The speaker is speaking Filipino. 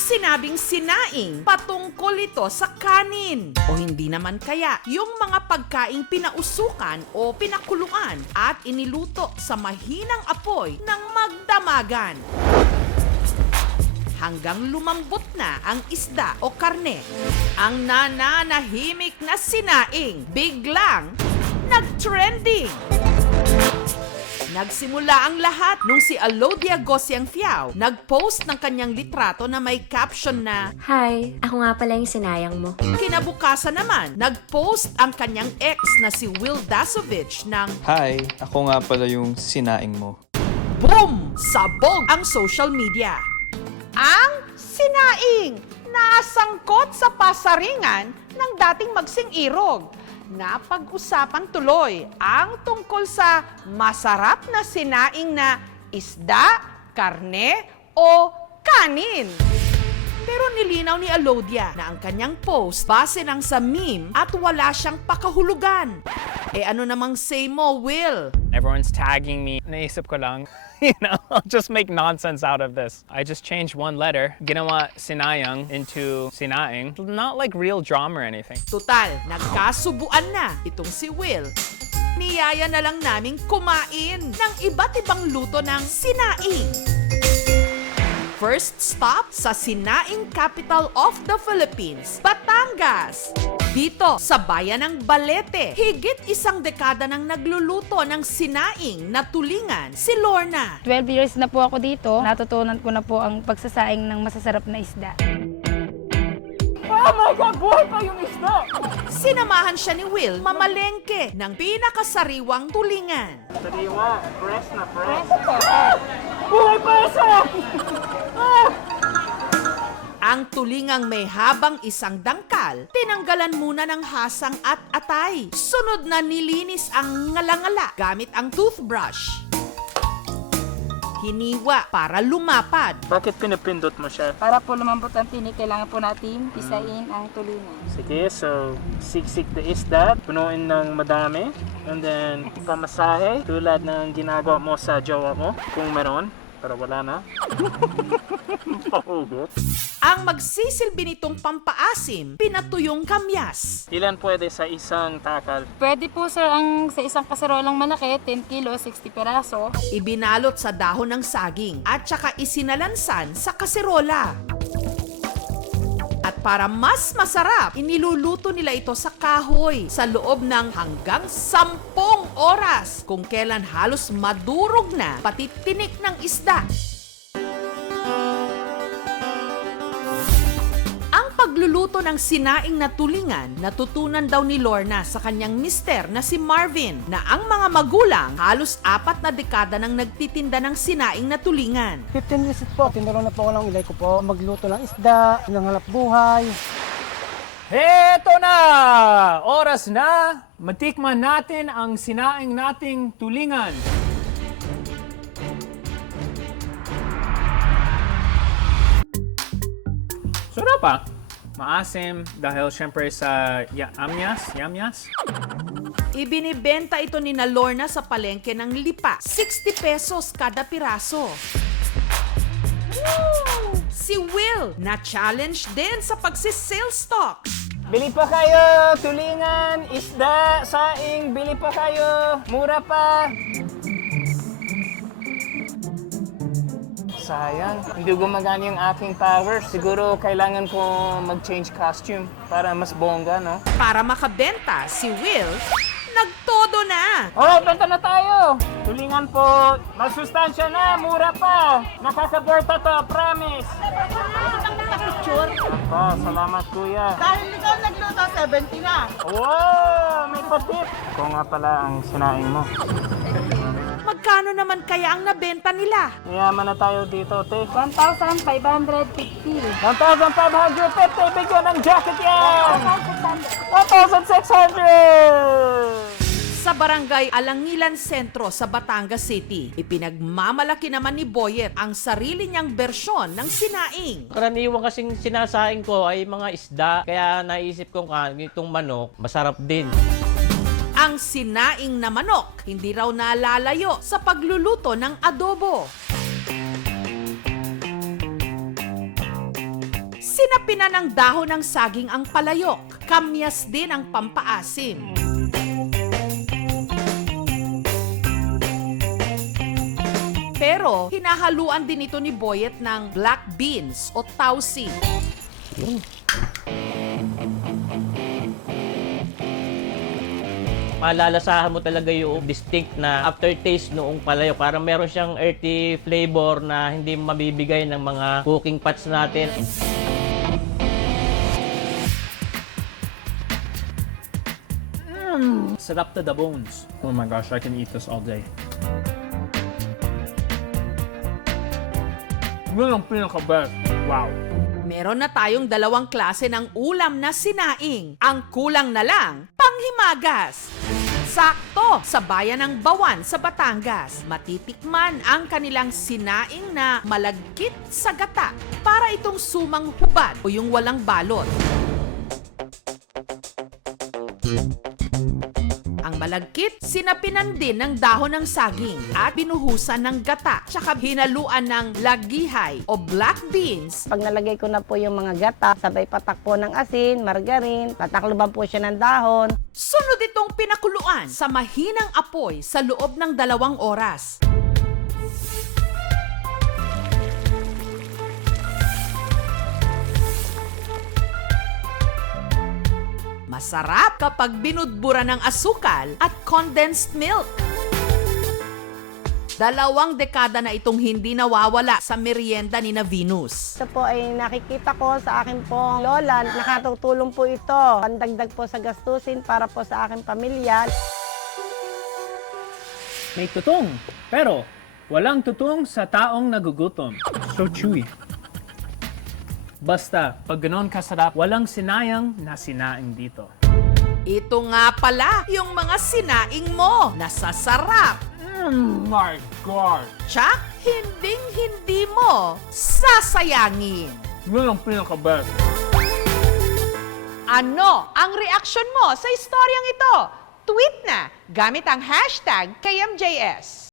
sinabing sinaing, patungkol ito sa kanin. O hindi naman kaya yung mga pagkaing pinausukan o pinakuluan at iniluto sa mahinang apoy ng magdamagan hanggang lumambot na ang isda o karne. Ang nananahimik na sinaing biglang nag-trending. Nagsimula ang lahat nung si Alodia Gosiangfiao nag-post ng kanyang litrato na may caption na Hi, ako nga pala yung sinayang mo. kinabukasan naman, nag-post ang kanyang ex na si Will Dasovich ng Hi, ako nga pala yung sinaing mo. boom! Sabog ang social media. Ang sinaing nasangkot sa pasaringan ng dating magsing irog. Napag-usapan tuloy ang tungkol sa masarap na sinaing na isda, karne o kanin. Pero nilinaw ni Alodia na ang kanyang post base lang sa meme at wala siyang pakahulugan. Eh ano namang say mo, Will? Everyone's tagging me. Naisip ko lang, I'll just make nonsense out of this. I just changed one letter, ginawa sinayang into sinaing. Not like real drama or anything. Tutal, nagkasubuan na itong si Will. Niyaya na lang naming kumain ng iba't ibang luto ng sinaing. First stop sa sinaing capital of the Philippines, Batangas. Dito sa bayan ng Balete, higit isang dekada nang nagluluto ng sinaing na tulingan si Lorna. 12 years na po ako dito. Natutunan ko na po ang pagsasaing ng masasarap na isda. Oh my God, buhay pa yung isda! Sinamahan siya ni Will mamalengke ng pinakasariwang tulingan. Sariwa, fresh na fresh. Buhay pa isa! Ang tulingang may habang isang dangkal, tinanggalan muna ng hasang at atay. Sunod na nilinis ang ngalangala gamit ang toothbrush. Hiniwa para lumapad. Bakit pinipindot mo siya? Para po lumambot ang tinik, kailangan po natin pisain ang tulingan. Sige, so siksik the isda, punuin ng madami, and then pamasahe tulad ng ginagawa mo sa jowa mo, kung meron, pero wala na. Pahugot. Ang magsisilbi nitong pampaasim, pinatuyong kamyas. Ilan pwede sa isang takal? Pwede po sir ang sa isang kaserolang malaki, 10 kilo, 60 peraso. Ibinalot sa dahon ng saging at saka isinalansan sa kaserola. At para mas masarap, iniluluto nila ito sa kahoy sa loob ng hanggang 10 oras kung kailan halos madurog na pati tinik ng isda. Ang pagluluto ng sinaing na tulingan, natutunan daw ni Lorna sa kanyang mister na si Marvin na ang mga magulang halos 4 na dekada nang nagtitinda ng sinaing na tulingan. 15 years po, tinulong na po ako ng ilay ko po, magluto ng isda, ng halap buhay. Heto na! Oras na! Matikman natin ang sinaing nating tulingan. Sarap pa. Maasim dahil syempre sa yamyas. Ibinibenta ito ni na Lorna sa palengke ng Lipa. 60 pesos kada piraso. Si Will na-challenge din sa pagsi-sale stock. Bili pa kayo! Tulingan, isda, saing, bili pa kayo! Mura pa! Sayang, hindi gumagana yung aking power. Siguro kailangan ko mag-change costume para mas bongga, no? Para makabenta, si Will nagtodo na. Oh, benta na tayo! Tulingan po, masustansya na, mura pa! Nakakaborta to, promise! Ah, salamat kuya. Dahil ikaw nagluto, 70 na. Wow! May patip! Ikaw nga pala ang sinaing mo. Magkano naman kaya ang nabenta nila? Mayaman na tayo dito, te. 1,550. 1,550! Bigyan ng jacket yan! 1,600! Sa barangay Alangilan Sentro sa Batangas City, ipinagmamalaki naman ni Boyet ang sarili niyang bersyon ng sinaing. Karaniwan kasing sinasaing ko ay mga isda, kaya naisip ko itong manok, masarap din. Ang sinaing na manok, hindi raw nalalayo sa pagluluto ng adobo. Sinapinan ng dahon ng saging ang palayok. Kamyas din ang pampaasim. Pero hinahaluan din ito ni Boyet ng black beans o tausi. Malalasahan mo talaga yung distinct na aftertaste noong palayo. Parang meron siyang earthy flavor na hindi mabibigay ng mga cooking pots natin. Sarap to the bones. Oh my gosh, I can eat this all day. Yun ang pinaka-best. Wow. Meron na tayong dalawang klase ng ulam na sinaing. Ang kulang na lang, panghimagas. Sakto sa bayan ng Bawan sa Batangas. Matitikman ang kanilang sinaing na malagkit sa gata para itong sumang hubad o yung walang balot. Ang malagkit, sinapinan din ng dahon ng saging at binuhusan ng gata, tsaka hinaluan ng lagihay o black beans. Pag nalagay ko na po yung mga gata, sabay patak po ng asin, margarin, tatakloban po siya ng dahon. Sunod itong pinakuluan sa mahinang apoy sa loob ng 2 oras. Masarap kapag binudbura ng asukal at condensed milk. 2 dekada na itong hindi nawawala sa merienda ni na Venus. Ito po ay nakikita ko sa akin pong lola. Nakatutulong po ito. Pandagdag po sa gastusin para po sa aking pamilya. May tutong, pero walang tutong sa taong nagugutom. So chewy. Basta, pag ganon kasarap, walang sinayang na sinaing dito. Ito nga pala yung mga sinaing mo. Nasasarap. My God! Tsak, hinding-hindi mo sasayangin. Yun ang pinaka-best. Ano ang reaksyon mo sa istoryang ito? Tweet na gamit ang hashtag KMJS.